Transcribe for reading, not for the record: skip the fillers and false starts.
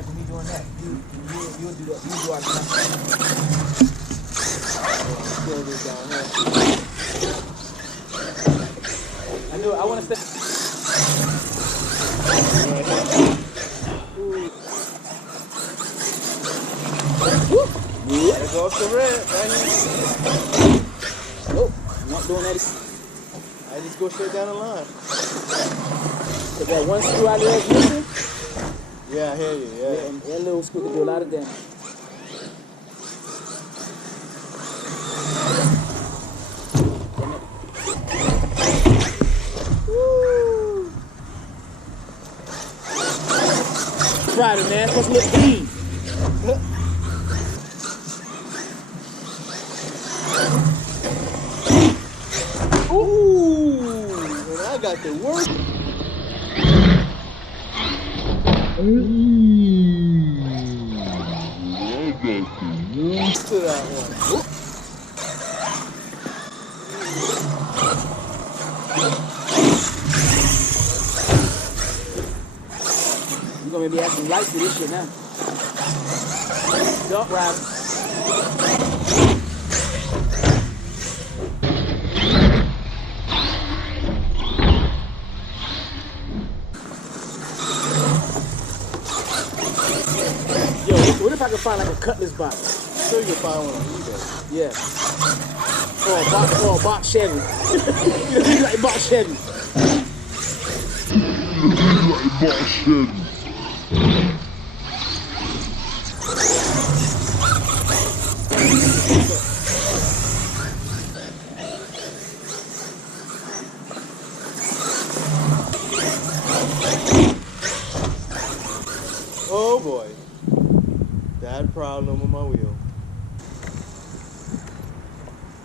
that to me doing that. You'll do that. You do our stuff. Still this down here. I knew it. I want to stay. Yeah. There goes the red right here. Nope, I'm not doing that. I just go straight down the line. So that one screw out there is missing? Yeah, I hear you, yeah. And that little screw can do a lot of damage. Woo! Friday, man. Supposed to look clean. Ooh, and I got the worst. I got the worst to that one. You're gonna maybe add some lights to this shit now. Duck rabbit. Yo, what if I could find like a cutlass box? I'm sure you can find one on eBay. Yeah. Or a box Chevy. You know, like box Chevy. Like box Chevy. Oh boy. That problem with my wheel.